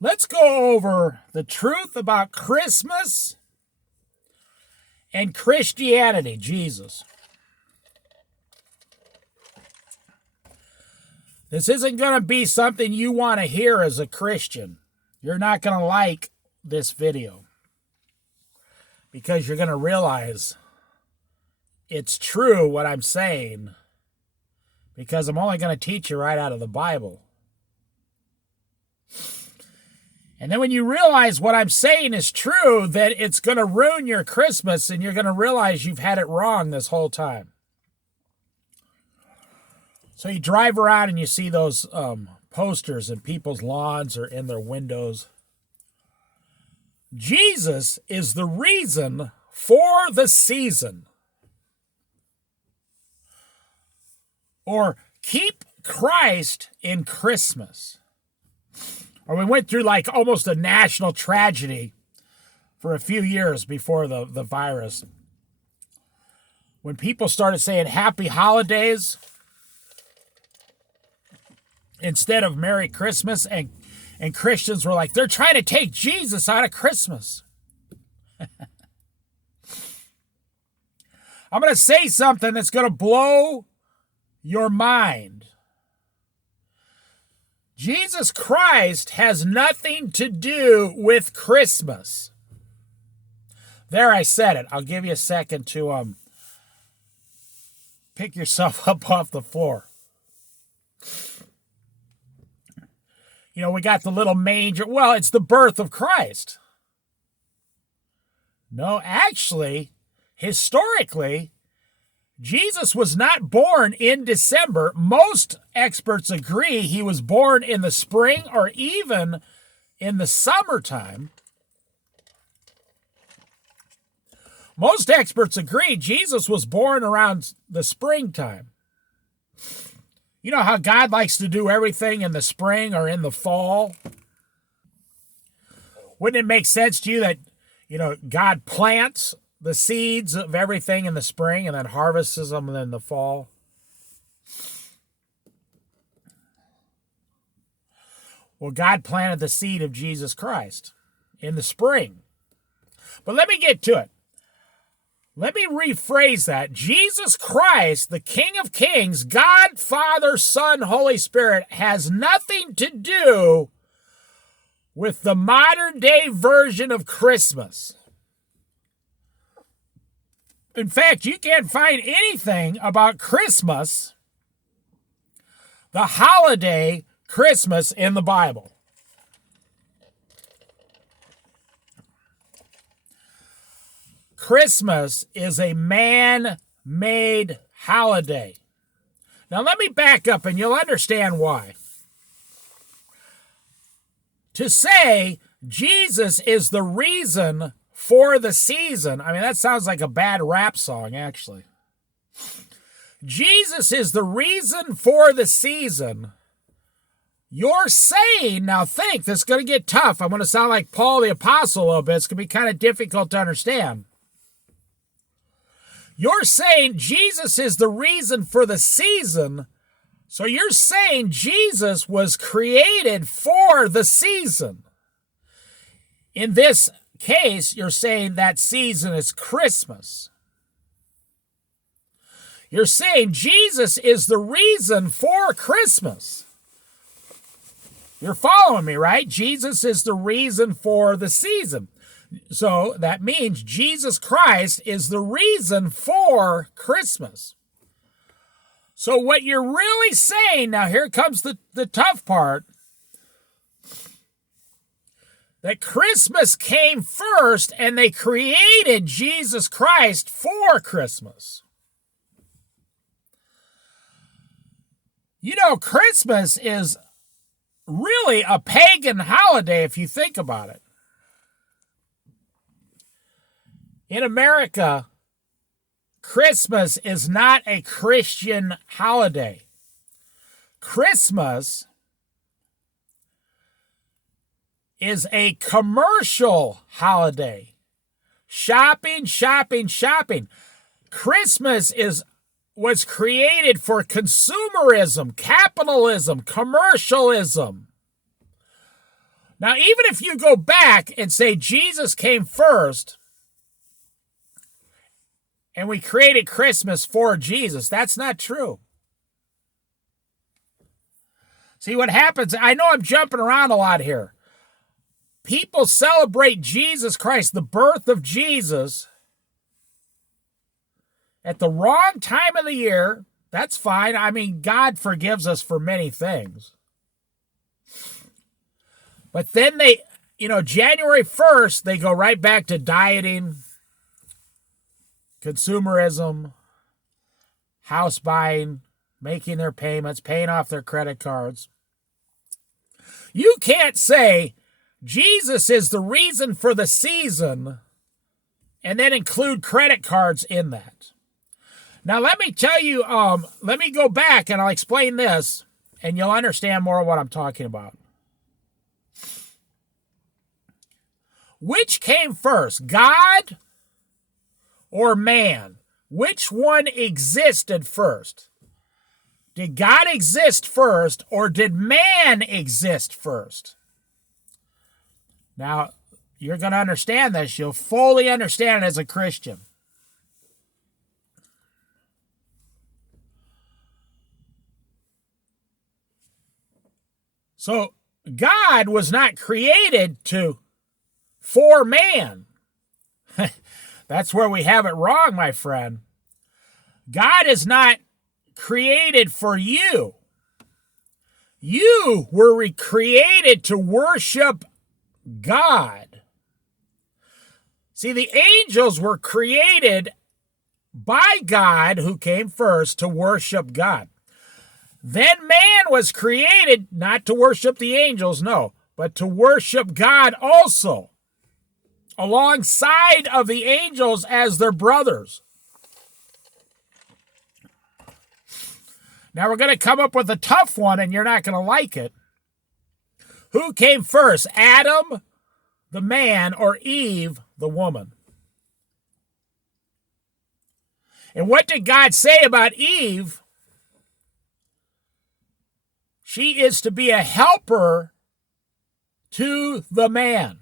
Let's go over the truth about Christmas and Christianity, Jesus. This isn't going to be something you want to hear as a Christian. You're not going to like this video because you're going to realize it's true what I'm saying because I'm only going to teach you right out of the Bible. And then when you realize what I'm saying is true, then it's going to ruin your Christmas and you're going to realize you've had it wrong this whole time. So you drive around and you see those posters in people's lawns or in their windows. Jesus is the reason for the season. Or keep Christ in Christmas. Or we went through like almost a national tragedy for a few years before the virus. When people started saying happy holidays instead of Merry Christmas, and Christians were like, they're trying to take Jesus out of Christmas. I'm going to say something that's going to blow your mind. Jesus Christ has nothing to do with Christmas. There, I said it. I'll give you a second to pick yourself up off the floor. You know, we got the little manger. Well, it's the birth of Christ. No, actually, historically, Jesus was not born in December. Most experts agree he was born in the spring or even in the summertime. Most experts agree Jesus was born around the springtime. You know how God likes to do everything in the spring or in the fall? Wouldn't it make sense to you that, God plants the seeds of everything in the spring and then harvests them in the fall? Well, God planted the seed of Jesus Christ in the spring. But let me get to it. Let me rephrase that. Jesus Christ, the King of Kings, God, Father, Son, Holy Spirit, has nothing to do with the modern day version of Christmas. In fact, you can't find anything about Christmas, the holiday Christmas, in the Bible. Christmas is a man-made holiday. Now let me back up and you'll understand why. To say Jesus is the reason for the season, I mean, that sounds like a bad rap song, actually. Jesus is the reason for the season. You're saying, now think, this is going to get tough. I'm going to sound like Paul the Apostle a little bit. It's going to be kind of difficult to understand. You're saying Jesus is the reason for the season, so you're saying Jesus was created for the season. In this case, you're saying that season is Christmas. You're saying Jesus is the reason for Christmas. You're following me, right? Jesus is the reason for the season. So that means Jesus Christ is the reason for Christmas. So what you're really saying, now here comes the tough part, that Christmas came first and they created Jesus Christ for Christmas. Christmas is really a pagan holiday if you think about it. In America, Christmas is not a Christian holiday. Christmas is a commercial holiday. Shopping, shopping, shopping. Christmas was created for consumerism, capitalism, commercialism. Now, even if you go back and say Jesus came first and we created Christmas for Jesus, that's not true. See what happens? I know I'm jumping around a lot here. People celebrate Jesus Christ, the birth of Jesus, at the wrong time of the year. That's fine. I mean, God forgives us for many things. But then they, January 1st, they go right back to dieting, consumerism, house buying, making their payments, paying off their credit cards. You can't say Jesus is the reason for the season and then include credit cards in that. Now, let me tell you, let me go back and I'll explain this and you'll understand more of what I'm talking about. Which came first, God or man? Which one existed first? Did God exist first or did man exist first? Now, you're going to understand this. You'll fully understand it as a Christian. So, God was not created for man. That's where we have it wrong, my friend. God is not created for you. You were created to worship God. See, the angels were created by God, who came first, to worship God. Then man was created not to worship the angels, no, but to worship God also, alongside of the angels as their brothers. Now we're going to come up with a tough one, and you're not going to like it. Who came first, Adam, the man, or Eve, the woman? And what did God say about Eve? She is to be a helper to the man.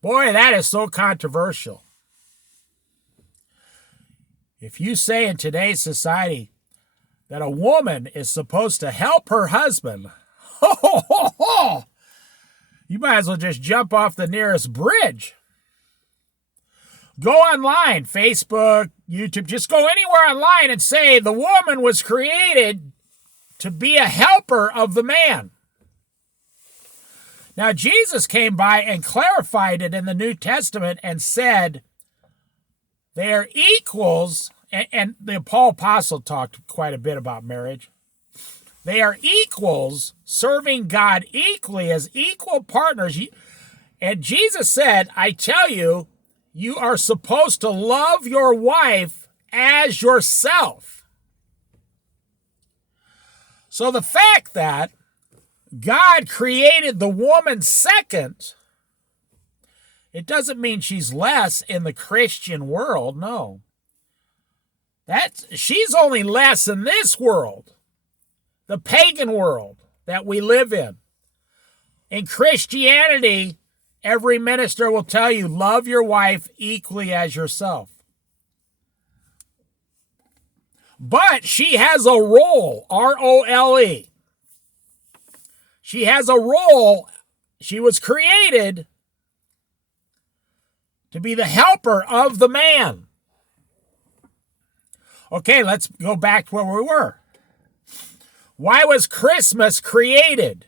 Boy, that is so controversial. If you say in today's society that a woman is supposed to help her husband, you might as well just jump off the nearest bridge. Go online, Facebook, YouTube, just go anywhere online and say the woman was created to be a helper of the man. Now, Jesus came by and clarified it in the New Testament and said they are equals, and the Paul Apostle talked quite a bit about marriage. They are equals, serving God equally as equal partners. And Jesus said, I tell you, you are supposed to love your wife as yourself. So the fact that God created the woman second, it doesn't mean she's less in the Christian world, no. She's only less in this world, the pagan world that we live in. In Christianity, every minister will tell you, love your wife equally as yourself. But she has a role, R-O-L-E. She has a role. She was created to be the helper of the man. Okay, let's go back to where we were. Why was Christmas created?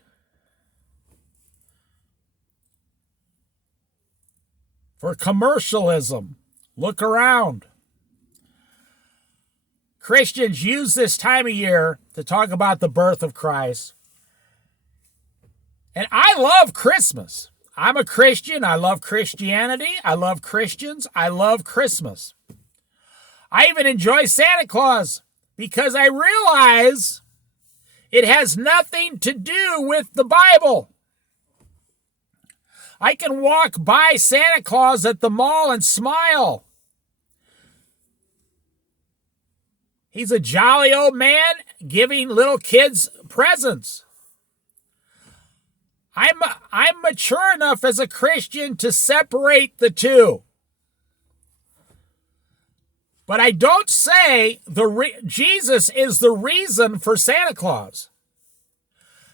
For commercialism. Look around. Christians use this time of year to talk about the birth of Christ. And I love Christmas. I'm a Christian. I love Christianity. I love Christians. I love Christmas. I even enjoy Santa Claus because I realize it has nothing to do with the Bible. I can walk by Santa Claus at the mall and smile. He's a jolly old man giving little kids presents. I'm mature enough as a Christian to separate the two. But I don't say Jesus is the reason for Santa Claus.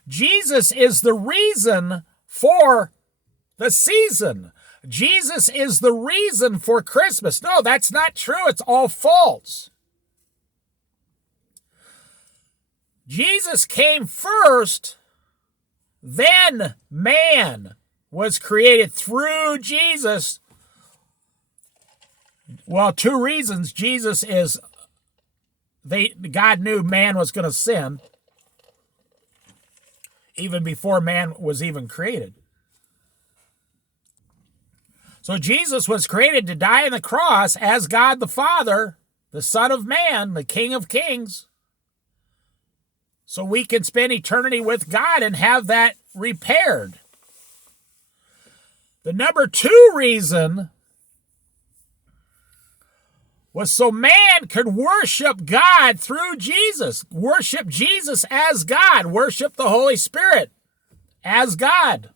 Jesus is the reason for the season. Jesus is the reason for Christmas. No, that's not true. It's all false. Jesus came first, then man was created through Jesus. Well, two reasons. Jesus is, God knew man was going to sin even before man was even created. So Jesus was created to die on the cross as God the Father, the Son of Man, the King of Kings, so we can spend eternity with God and have that repaired. The number two reason was so man could worship God through Jesus, worship Jesus as God, worship the Holy Spirit as God.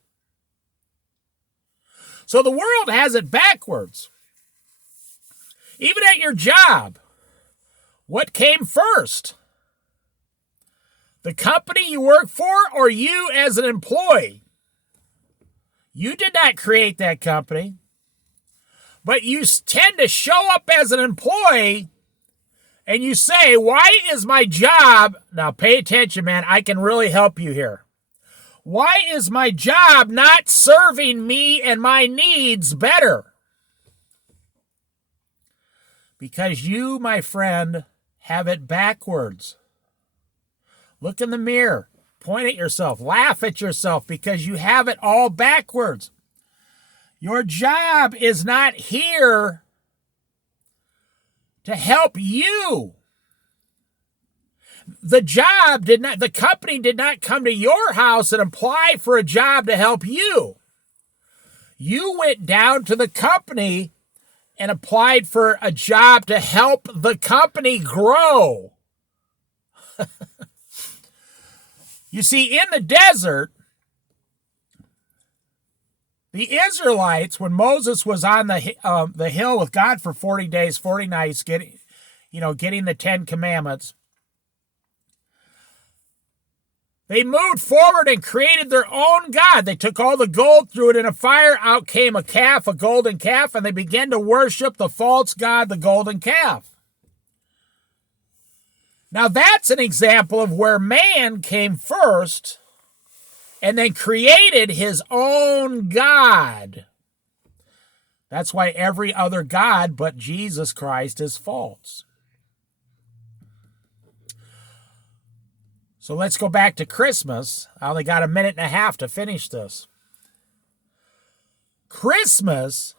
So the world has it backwards. Even at your job, what came first? The company you work for or you as an employee? You did not create that company. But you tend to show up as an employee and you say, why is my job, now pay attention, man, I can really help you here. Why is my job not serving me and my needs better? Because you, my friend, have it backwards. Look in the mirror, point at yourself, laugh at yourself because you have it all backwards. Your job is not here to help you. The company did not come to your house and apply for a job to help you. You went down to the company and applied for a job to help the company grow. You see, in the desert, the Israelites, when Moses was on the hill with God for 40 days, 40 nights, getting the 10 Commandments, they moved forward and created their own God. They took all the gold, threw it in a fire, out came a calf, a golden calf, and they began to worship the false god, the golden calf. Now that's an example of where man came first and then created his own God. That's why every other God but Jesus Christ is false. So let's go back to Christmas. I only got a minute and a half to finish this. Christmas,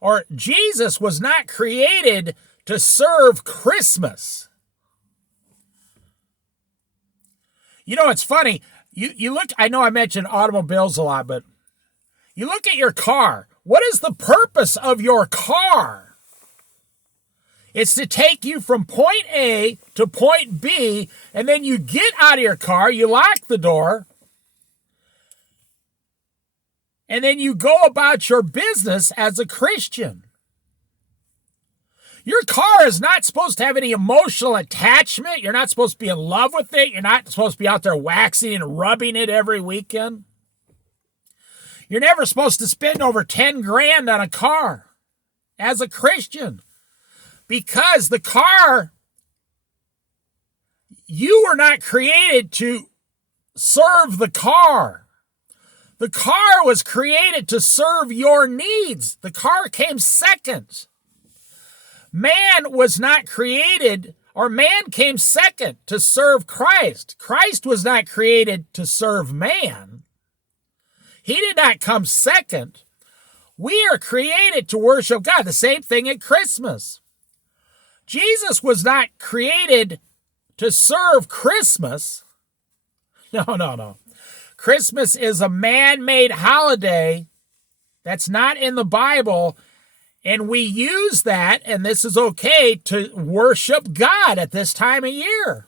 or Jesus, was not created to serve Christmas. You know, it's funny. You look, I know I mentioned automobiles a lot, but you look at your car. What is the purpose of your car? It's to take you from point A to point B, and then you get out of your car, you lock the door, and then you go about your business as a Christian. Your car is not supposed to have any emotional attachment. You're not supposed to be in love with it. You're not supposed to be out there waxing and rubbing it every weekend. You're never supposed to spend over 10 grand on a car as a Christian, because the car, you were not created to serve the car. The car was created to serve your needs. The car came second. Man was not created, or man came second to serve Christ. Christ was not created to serve man. He did not come second. We are created to worship God. The same thing at Christmas. Jesus was not created to serve Christmas. No. Christmas is a man-made holiday that's not in the Bible, and we use that, and this is okay, to worship God at this time of year.